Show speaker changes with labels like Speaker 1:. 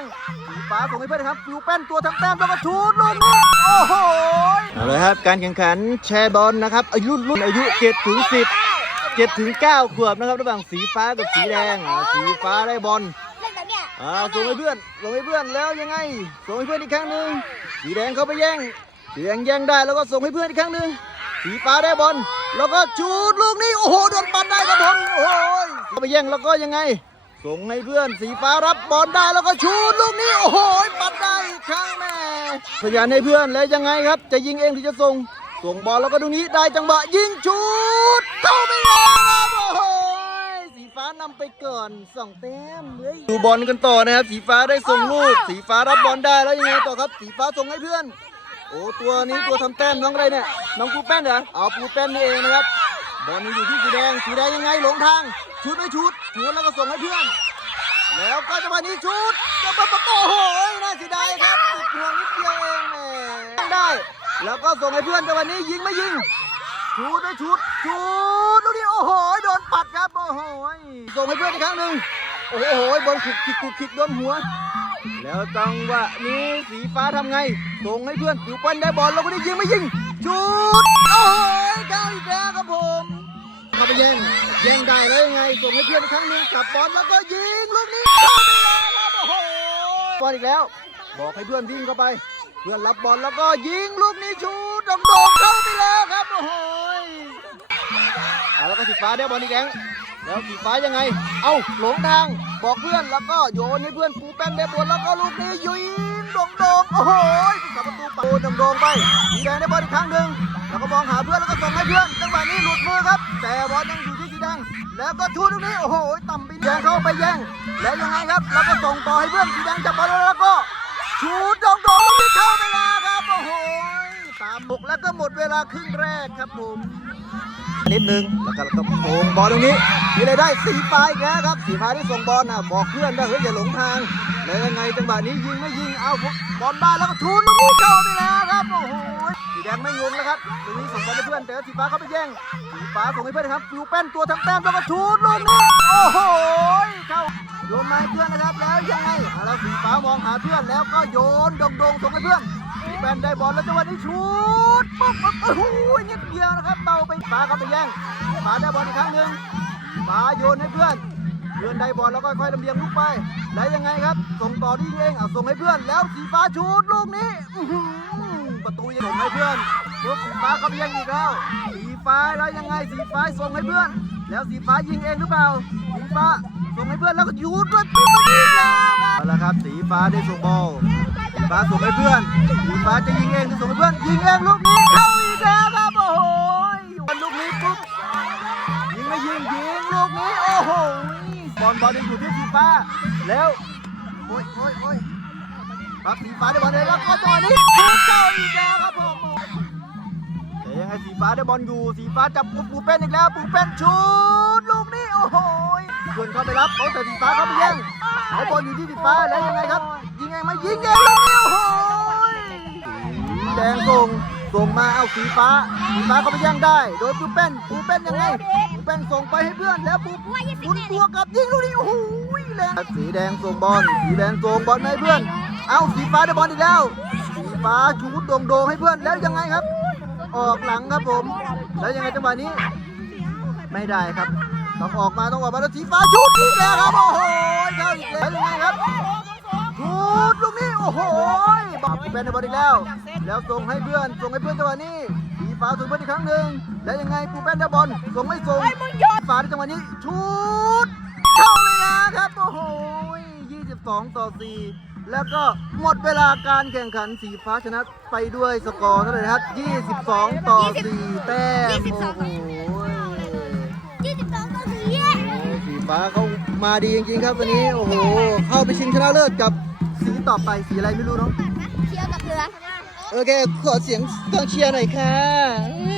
Speaker 1: งสีฟ้าส่งให้เพื่อนครับปูแป้นตัวทำแต้มแล้วก็ชูดลูกนี้โอ้โหเอาเลยครับการแข่งขันแชร์บอลนะครับอายุรุ่นอายุ7ถึง10 7ถึง9ขวบนะครับระหว่างสีฟ้ากับสีแดงอ่าสีฟ้าได้บอล
Speaker 2: เล่นแบบเนี้ย
Speaker 1: อ่าส่งให้เพื่อนส่งให้เพื่อนแล้วยังไงส่งให้เพื่อนอีกครั้งหนึ่งสีแดงเขาไปแย่งสีแดงแย่งได้แล้วก็ส่งให้เพื่อนอีกครั้งหนึ่งสีฟ้าได้บอลแล้วก็ชูดลูกนี้โอ้โหโดนปัดได้ครับผมโอ้ยเขาไปแย่งแล้วก็ยังไง ส่งให้เพื่อนสีฟ้ารับบอลได้แล้วก็ชูลูกนี้โอ้โหปัดได้อีกครั้งแม่พยานให้เพื่อนแล้วยังไงครับ จะยิงเองหรือจะส่งส่งบอลแล้วก็ตรงนี้ได้จังหวะยิงชูดเข้าไปแล้วครับโอ้โหสีฟ้านำไปก่อนสองแต้มเลยดูบอลกันต่อนะครับ สีฟ้าได้ส่งลูก สีฟ้ารับบอลได้แล้วยังไงต่อครับ สีฟ้าส่งให้เพื่อน โอ้ตัวนี้ตัวทำแต้มน้องอะไรเนี่ยน้องปูแป้นเหรอเอาปูแป้นนี่เองนะครับบอลมันอยู่ที่สีแดงสีแดงยังไงหลงทาง ชุดไม่ชุดชุดแล้วก็ส่งให้เพื่อน แล้วก็จังหวะนี้ชุดจะมาประตูโอ้โหน่าเสียดายครับติดห่วงนิดเดียวเองแหมได้ แล้วก็ส่งให้เพื่อนจังหวะนี้ยิงไม่ยิงชุดไม่ชุดชุดลูกนี้โอ้โหโดนปัดครับโอ้โหส่งให้เพื่อนอีกครั้งหนึ่งโอ้โหบอลขุกขิกขุกขิกโดนหัว แล้วจังหวะนี้สีฟ้าทำไงส่งให้เพื่อนผิวปั้นได้บอลแล้วคนนี้ยิงไม่ยิงชุดโอ้ยเข้าอีกแล้วครับผม เข้าไปแย่งแย่งได้แล้วยังไงส่งให้เพื่อนอีกครั้งหนึ่งกับบอลแล้วก็ยิงลูกนี้เข้าไปแล้วครับโอ้โหบอลอีกแล้ว บอกให้เพื่อนวิ่งเข้าไป เพื่อนรับบอลแล้วก็ยิงลูกนี้ชูดโด่งเข้าไปแล้วครับโอ้โหแล้วก็สีฟ้าได้บอลอีกแล้วแล้วสีฟ้ายังไง เอาหลงทาง บอกเพื่อนแล้วก็โยนให้เพื่อนปูแป้นได้บอลแล้วก็ลูกนี้ยิงโด่งโด่งโอ้โหกับประตูปาโด่งโด่งไปสีแดงได้บอลอีกครั้งหนึ่งแล้วก็มองหาเพื่อนแล้วก็ส่งให้เพื่อนจังหวะนี้หลุดมือครับ แต่บอลยังอยู่ที่สีแดงแล้วก็ชูลูกนี้โอ้โหต่ำไปแดงเข้าไปแย่งแล้วยังไงครับแล้วก็ส่งต่อให้เพื่อนสีแดงจับบอลแล้วก็ชูดโด่งๆลูกนี้เข้าไปแล้วครับโอ้โหตามบุกแล้วก็หมดเวลาครึ่งแรกครับผมนิดนึงแล้วก็แล้วก็โป่งบอลตรงนี้ มีอะไรได้สีฟ้าอีกแล้วครับ สีฟ้าที่ส่งบอลนะบอกเพื่อนว่าเฮ้ยอย่าหลงทาง แล้วยังไงจังหวะนี้ยิงไม่ยิงเอาบอลได้แล้วก็ชูดลูกนี้เข้าไปแล้วครับโอ้โหสีแดงไม่งงแล้วครับตรงนี้ส่งบอลให้เพื่อนแต่สีฟ้าเขาไปแย่งสีฟ้าส่งให้เพื่อนครับฟิวแป้นตัวทำแต้มแล้วก็ชูดลูกนี้โอ้โหเข้าโยนมาเพื่อนนะครับแล้วยังไงเอาแล้วสีฟ้ามองหาเพื่อนแล้วก็โยนโด่งๆส่งให้เพื่อนสีแปนได้บอลแล้วจังหวะนี้ชูดปุ๊บปุ๊บโอ้โหนิดเดียวนะครับเบาไปฟ้าเขาไปแย่งฟ้าได้บอลอีกครั้งหนึ่ง ฟ้าโยนให้เพื่อนเพื่อนได้บอลแล้วก็ค่อยๆลำเลียงลูกไป แล้วยังไงครับ ส่งต่อที่เองเอาส่งให้เพื่อนแล้วสีฟ้าชูดลูกนี้ประตูยังส่งให้เพื่อนปุ๊บสีฟ้าเข้าไปแย่งอีกแล้วสีฟ้าแล้วยังไงสีฟ้าส่งให้เพื่อน แล้วสีฟ้ายิงเองหรือเปล่าสีฟ้าส่งให้เพื่อนแล้วก็ยูดด้วยปุ๊บมาดีแล้วครับเอาละครับสีฟ้าได้ส่งบอลสีฟ้าส่งให้เพื่อนสีฟ้าจะยิงเองหรือส่งให้เพื่อนยิงเองลูกนี้เข้าอีกแล้ว นี้โอ้โหบอลบอลยังอยู่ที่สีฟ้าแล้วโอ้ยโอ้ยโอ้ยรับสีฟ้าได้บอลเลยแล้วก็จังหวะนี้ยิงเข้าอีกแล้วครับผมแต่ยังไงสีฟ้าได้บอลอยู่สีฟ้าจับปูปูเป็นอีกแล้วปูเป็นชูดลูกนี้โอ้โหเพื่อนเข้าไปรับโอ้แต่สีฟ้าเขาไปแย่งแล้วบอลอยู่ที่สีฟ้าแล้วยังไงครับ ยิงไงไหมยิงเองลูกนี้โอ้โหสีแดงส่งส่งมาเอาสีฟ้าสีฟ้าเขาไปแย่งได้ โดยปูเป็นปูเป็นยังไง ปูเป็นส่งไปให้เพื่อนแล้วปูหมุนตัวกับยิงลูกนี้โอ้โหแรงสีแดงส่งบอลสีแดงส่งบอลให้เพื่อน เอาสีฟ้าได้บอลอีกแล้ว สีฟ้าชูดโด่งๆให้เพื่อนแล้วยังไงครับ ออกหลังครับผม แล้วยังไงจังหวะนี้ ไม่ได้ครับต้องออกมาต้องออกมาแล้วสีฟ้าชูดอีกแล้วครับโอ้โหเข้าอีกแล้วยังไงครับชูดลูกนี้โอ้โหบอลเป็นในบอลอีกแล้ว แล้วส่งให้เพื่อนส่งให้เพื่อนจังหวะนี้สีฟ้าส่งเพื่อนอีกครั้งหนึ่ง แล้วยังไงปูแป้นได้บอลส่งไม่ส่งฟ้าในจังหวะนี้ชูดเข้าเลยนะครับโอ้โห22 ต่อ 4 แล้วก็หมดเวลาการแข่งขันสีฟ้าชนะไปด้วยสกอร์เท่าไหร่นะครับ 22 ต่อ 4 แต้มโอ้โห
Speaker 2: ยี่สิบสองต่อสี่
Speaker 1: สีฟ้าเขามาดีจริงๆครับวันนี้โอ้โหเข้าไปชิงชนะเลิศกับสีต่อไปสีอะไรไม่รู้เนาะ
Speaker 2: เชียร์กับเรือ
Speaker 1: โอเคขอเสียงกองเชียร์หน่อยค่ะอืม